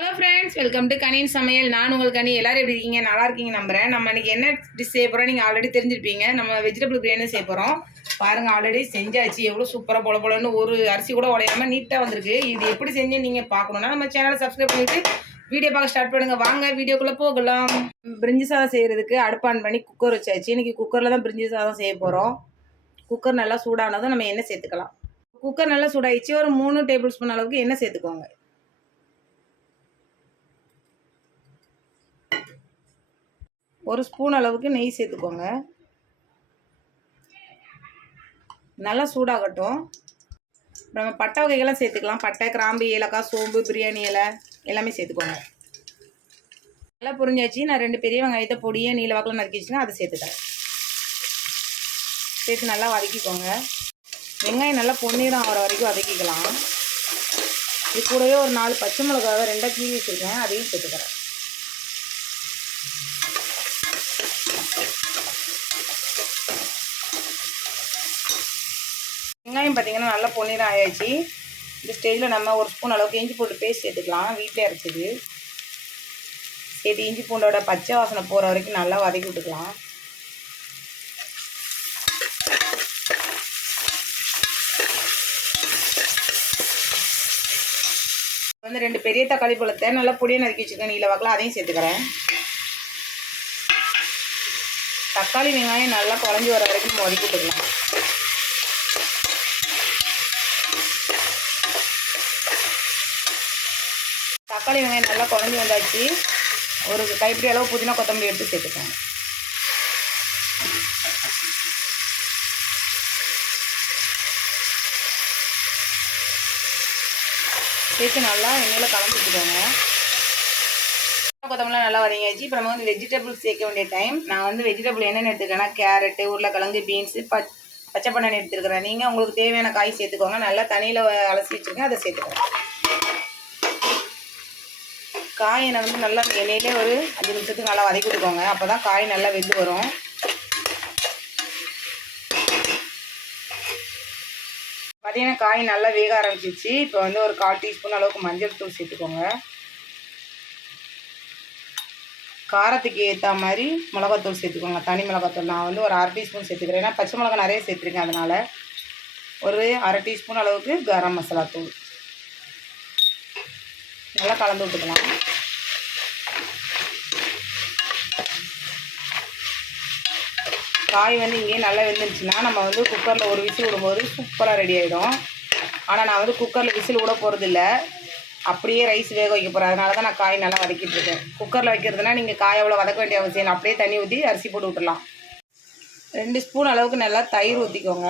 Hello friends, welcome to கனியின் சமையல். நான் உங்கள் கனி. எல்லாரும் எப்படி இருக்கீங்க? நல்லா இருக்கீங்க நம்புறேன். நம்ம இன்னைக்கு என்ன டிஷ் செய்ய போகிறோம் நீங்கள் ஆல்ரெடி தெரிஞ்சிருப்பீங்க. நம்ம வெஜிடபிள் பிரியாணி செய்ய போகிறோம். பாருங்கள், ஆல்ரெடி செஞ்சாச்சு. எவ்வளோ சூப்பராக போலன்னு ஒரு அரிசி கூட உடையாமல் நீட்டாக வந்திருக்கு. இது எப்படி செஞ்சு நீங்கள் பார்க்கணுன்னா நம்ம சேனலை சப்ஸ்கிரைப் பண்ணிவிட்டு வீடியோ பார்க்க ஸ்டார்ட் பண்ணுங்கள். வாங்க வீடியோக்குள்ளே போகலாம். பிரிஞ்சி சாதம் செய்கிறதுக்கு அடுப்பு ஆன் பண்ணி குக்கர் வச்சாச்சு. இன்றைக்கி குக்கரில் தான் பிரிஞ்சி சாதம் செய்ய போகிறோம். குக்கர் நல்லா சூடானதும் நம்ம எண்ணெய் சேர்த்துக்கலாம். குக்கர் நல்லா சூடாயிடுச்சு. ஒரு 3 டேபிள் ஸ்பூன் அளவுக்கு எண்ணெய் சேர்த்துக்கோங்க. ஒரு ஸ்பூன் அளவுக்கு நெய் சேர்த்துக்கோங்க. நல்லா சூடாகட்டும். நம்ம பட்டை வகைகள்லாம் சேர்த்துக்கலாம். பட்டை, கிராம்பு, ஏலக்காய், சோம்பு, பிரியாணி இலை எல்லாமே சேர்த்துக்கோங்க. நல்லா புரிஞ்சாச்சு. நான் 2 பெரிய வெங்காயத்தை பொடியை நீல வாக்கில் நறுக்கி வச்சுன்னா அதை சேர்த்துக்கிறேன். சேர்த்து நல்லா வதக்கிக்கோங்க. வெங்காயம் நல்லா பொன்னிறம் ஆகிற வரைக்கும் வதக்கிக்கலாம். இது கூடவே ஒரு 4 பச்சை மிளகாவை 2 கீழி வச்சுருக்கேன், அதையும் சேர்த்துக்கிறேன். வெங்காயம் பார்த்திங்கன்னா நல்லா பொன்னிறம் ஆயாச்சு. இந்த ஸ்டேஜில் நம்ம ஒரு ஸ்பூன் அளவுக்கு இஞ்சி பூண்டு பேஸ்ட் சேர்த்துக்கலாம். வீட்டிலே அரைச்சிது சேர்த்து இஞ்சி பூண்டோட பச்சை வாசனை போகிற வரைக்கும் நல்லா வதக்கி விட்டுக்கலாம். வந்து 2 பெரிய தக்காளி பழத்தை நல்லா பொடியை நறுக்கி வச்சுருக்கேன் நீல வாக்கில், அதையும் சேர்த்துக்கிறேன். தக்காளி வெங்காயம் நல்லா குழஞ்சி வர வரைக்கும் வதக்கி விட்டுக்கலாம். தக்காளி வெங்காயம் நல்லா குழஞ்சி வந்தாச்சு. ஒரு கைப்பிடி அளவு புதினா கொத்தமல்லி எடுத்து சேர்த்துக்கோங்க. சேர்த்து நல்லா எண்ணெயில் கலந்துட்டுக்கோங்க. கொத்தமல்லாம் நல்லா வதங்கியாச்சு. இப்போ நம்ம வந்து வெஜிடபிள்ஸ் சேர்க்க வேண்டிய டைம். நான் வந்து வெஜிடபிள் என்னென்னு எடுத்துக்கிறேன்னா கேரட்டு, உருளைக்கிழங்கு, பீன்ஸு, பச்சை பட்டாணி எடுத்துருக்கிறேன். நீங்கள் உங்களுக்கு தேவையான காய் சேர்த்துக்கோங்க. நல்லா தண்ணியில் அலசி வச்சுருக்கேன், அதை சேர்த்துக்கோங்க. காயை வந்து நல்லா எண்ணெயிலே ஒரு 5 நிமிஷத்துக்கு நல்லா வதக்கி விட்டுக்கோங்க. அப்போ தான் காய் நல்லா வெந்து வரும். பார்த்தீங்கன்னா காய் நல்லா வேக ஆரம்பிச்சிச்சு. இப்போ வந்து ஒரு 1/4 டீஸ்பூன் அளவுக்கு மஞ்சள் தூள் சேர்த்துக்கோங்க. காரத்துக்கு ஏற்ற மாதிரி மிளகாத்தூள் சேர்த்துக்கோங்க. தனி மிளகாத்தூள் நான் வந்து ஒரு 1/2 டீஸ்பூன் சேர்த்துக்கிறேன். ஏன்னா பச்சை மிளகா நிறைய சேர்த்துருக்கேன், அதனால் ஒரு 1/2 டீஸ்பூன் அளவுக்கு கரம் மசாலா தூள் நல்லா கலந்து விட்டுக்கலாம். காய் வந்து இங்கேயே நல்லா வெந்துருச்சுன்னா நம்ம வந்து குக்கரில் ஒரு விசில் விடும்போது சூப்பராக ரெடி ஆகிடும். ஆனால் நான் வந்து குக்கரில் விசில் விட போகிறதில்ல, அப்படியே ரைஸ் வேக வைக்க போகிறேன். அதனால தான் நான் காய் நல்லா வதக்கிட்டு இருக்கேன். குக்கரில் வைக்கிறதுனா நீங்கள் காய் அவ்வளோ வதக்க வேண்டிய அவசியம் இல்லை. அப்படியே தண்ணி ஊற்றி அரிசி போட்டு விட்டுடலாம். 2 ஸ்பூன் அளவுக்கு நல்லா தயிர் ஊற்றிக்கோங்க.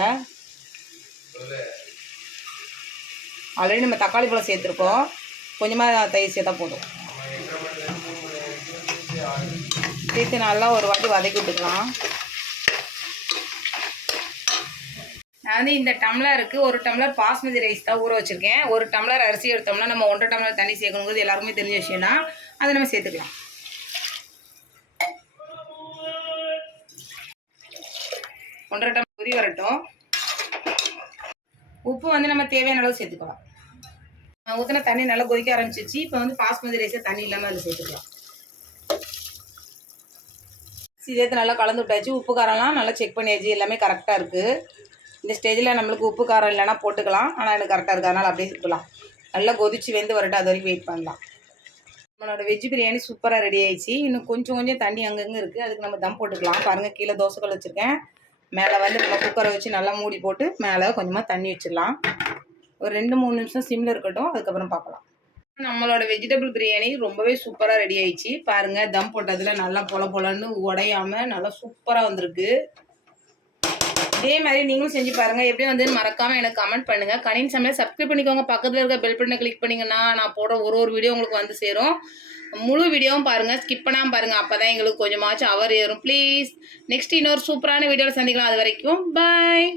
ஆல்ரெடி நம்ம தக்காளி பழம் சேர்த்துருக்கோம், கொஞ்சமாக தயிர் சேர்த்தா போதும். சேர்த்து நல்லா ஒரு வாட்டி வதக்கி விட்டுக்கலாம். நான் வந்து இந்த டம்ளருக்கு 1 டம்ளர் பாஸ்மதி ரைஸ் தான் ஊற வச்சுருக்கேன். 1 டம்ளர் அரிசி எடுத்தோம்னா நம்ம 1.5 டம்ளர் தண்ணி சேர்க்கணுங்கிறது எல்லாருமே தெரிஞ்ச விஷயம் தான். அதை நம்ம சேர்த்துக்கலாம். 1.5 டம்ளர் கொதி வரட்டும். உப்பு வந்து நம்ம தேவையான அளவு சேர்த்துக்கலாம். ஊற்றின தண்ணி நல்லா கொதிக்க ஆரம்பிச்சிச்சு. இப்போ வந்து பாஸ்மதி ரைஸை தண்ணி இல்லாமல் அதில் சேர்த்துக்கலாம். சேர்த்து நல்லா கலந்து விட்டாச்சு. உப்பு காரம்லாம் நல்லா செக் பண்ணியாச்சு, எல்லாமே கரெக்டாக இருக்குது. இந்த ஸ்டேஜில் நம்மளுக்கு உப்பு காரம் இல்லைனா போட்டுக்கலாம், ஆனால் எனக்கு கரெக்டாக இருக்குது, அதனால் அப்படியே சேர்த்துக்கலாம். நல்லா கொதிச்சு வெந்து வரட்டும், அது வரைக்கும் வெயிட் பண்ணலாம். நம்மளோட வெஜ் பிரியாணி சூப்பராக ரெடி ஆயிடுச்சு. இன்னும் கொஞ்சம் தண்ணி அங்கங்கே இருக்குது, அதுக்கு நம்ம தம் போட்டுக்கலாம். பாருங்கள், கீழே தோசைக்கல் வச்சுருக்கேன். மேலே வந்து நம்ம குக்கரை வச்சு நல்லா மூடி போட்டு மேலே கொஞ்சமாக தண்ணி வச்சிடலாம். ஒரு 2-3 நிமிஷம் சிம்மில் இருக்கட்டும், அதுக்கப்புறம் பார்க்கலாம். நம்மளோட வெஜிடபிள் பிரியாணி ரொம்பவே சூப்பராக ரெடி ஆயிடுச்சு. பாருங்கள், தம் போட்டதில் நல்லா பொலன்னு உடையாமல் நல்லா சூப்பராக வந்திருக்கு. இதே மாதிரி நீங்களும் செஞ்சு பாருங்கள். எப்படி வந்து மறக்காமல் எனக்கு கமெண்ட் பண்ணுங்கள். கனியின் சமையல் சப்ஸ்கிரைப் பண்ணிக்கோங்க. பக்கத்தில் இருக்க பெல் பட்டனை கிளிக் பண்ணிங்கன்னா நான் போடுற ஒரு வீடியோ உங்களுக்கு வந்து சேரும். முழு வீடியோவும் பாருங்கள், ஸ்கிப் பண்ணாமல் பாருங்கள். அப்போ தான் எங்களுக்கு கொஞ்சமாச்சும் அவர் ஏறும். ப்ளீஸ், நெக்ஸ்ட் இன்னொரு சூப்பரான வீடியோவில் சந்திக்கலாம். அது வரைக்கும் பாய்.